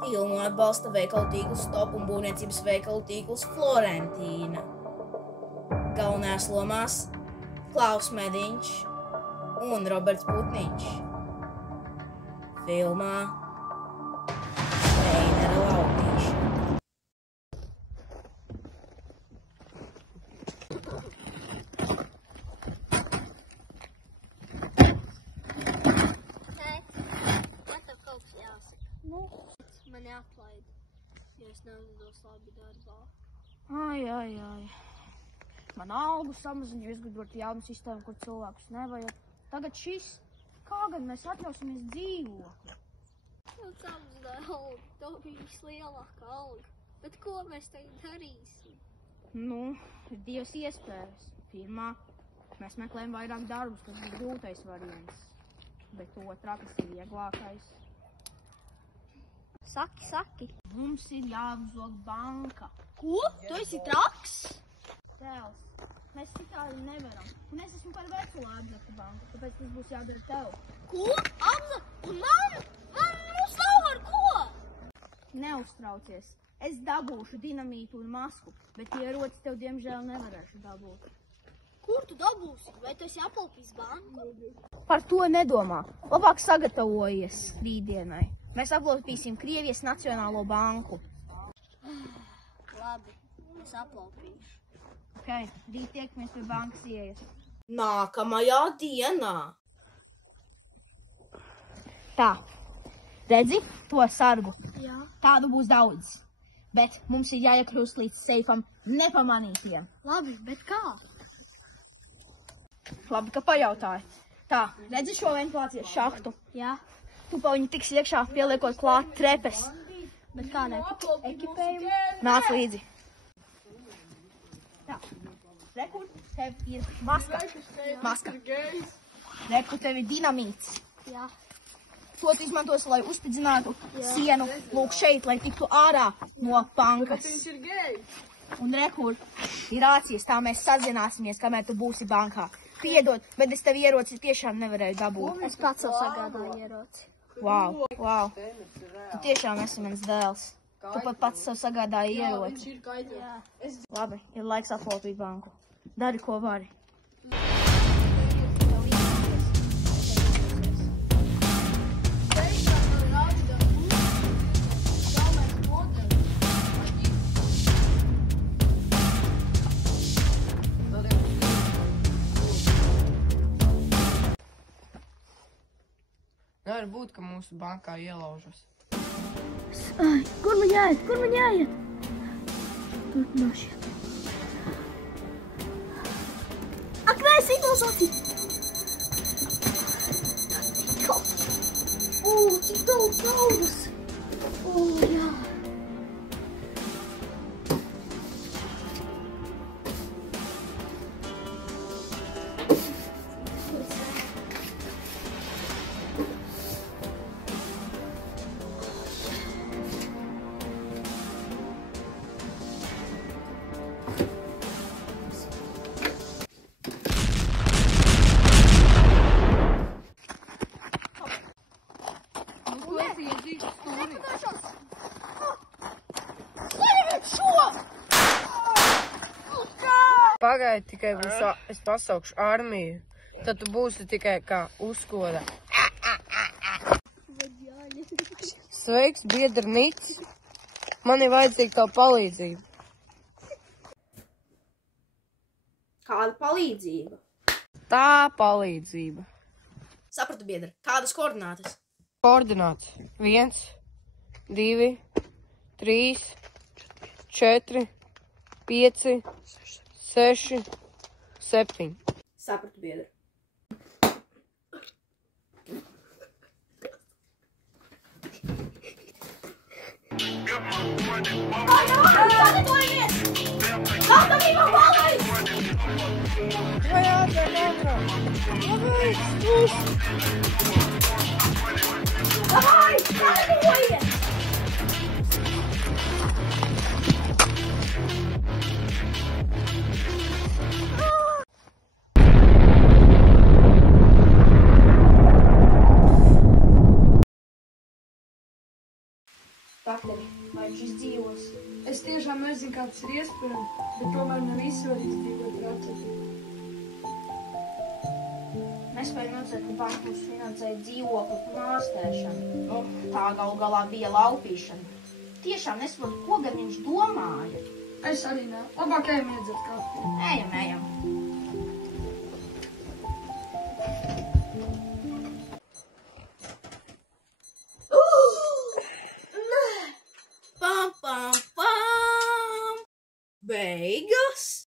Filmu atbalsta veikalu tīkls Stop un būvniecības veikalu tīkls Florentīna. Galvenajās lomās Klaus Mediņš un Roberts Putniņš. Filmā Reinera laupīšana. Man jāatlaid, ja es neuzdos labi darbā. Ai. Man algu samazina, jo izgudrot jaunu sistēmu, kur cilvēkus nevajag. Tagad šis, kā gan mēs atļausimies dzīvokli? Samazināja algu, tev bija vislielākā alga. Bet ko mēs tagad darīsim? Nu, ir divas iespējas. Pirmā, mēs meklējam vairāk darbus, kas ir grūtais variants. Bet otrā, kas ir vieglākais. Saki. Mums ir jāuzlog banka. Ko? Tu esi traks? Dēls, mēs citādi nevaram. Un es esmu par vecu, lai apzaktu banku, tāpēc tas būs jādara tev. Ko? Un man? Man mums nav ar ko? Neuztraucies. Es dabūšu dinamītu un masku, bet ierocis tev diemžēl nevarēšu dabūt. Kur tu dabūsi? Vai tu esi aplaupījis banku? Par to nedomā. Labāk sagatavojies rītdienai. Mēs aplaupīsim Krievijas Nacionālo banku. Labi, es aplaupīšu. Ok, rīt tiekamies pie bankas ieejas. Nākamajā dienā. Tā, redzi to sargu? Jā. Tādu būs daudz. Bet mums ir jāiekļūst līdz seifam nepamanītiem. Labi, bet kā? Labi, ka pajautāji. Tā, redzi šo ventilācijas šahtu? Jā. Tu pa viņu tiks iekšā, pieliekot klāt trepes. Bet kā ne? Ekipējumu? Nāc līdzi. Tā, rekur, tev ir maska. Rekur, tev ir dinamīts. Jā. To tu izmantos, lai uzspidzinātu sienu, lūk šeit, lai tiktu ārā no bankas. Un rekur, ir rācijas, tā mēs sazināsimies, kamēr tu būsi bankā. Piedod, bet es tev ieroci tiešām nevarēju dabūt. Es pats sev sagādāju ieroci. Wow. Tu tiešām esi mans dēls. Tu pat pats sev sagādāji ieroci. Jā. Labi, ir laiks aplaupīt banku. Dari, ko vari. Nevar būt, ka mūsu bankā ielaužas. Ai, kur man jāiet? Tur no šeit. Ak, nē, signāls acī! Cik daudz naudas! Jā. Pagaidi, tikai es pasaukšu armiju. Tad tu būsi tikai kā uzkoda. Sveiks, biedri Nicis. Man ir vajadzīga tā palīdzība. Kāda palīdzība? Tā palīdzība. Sapratu, biedri. Kādas koordinātas? Koordināts 1, 2, 3, 4, 5, 6, 7. Sapratu, biedri. Давай, gatavojies! Kateri, vai viņš izdzīvos? Es tiešām nezinu, kā tas ir iespējams, bet tomēr ne visi var izdzīvot recepti. Nespēju nocēt, ka banka mums finansēja dzīvokli un ārstēšanu. Nu, tā galu galā bija laupīšana. Tiešām nesaprotu, ko gan viņš domāja. Es arī ne. Labāk ejam iedzert kafiju. Ejam. Pam, pam, pam! Beigas!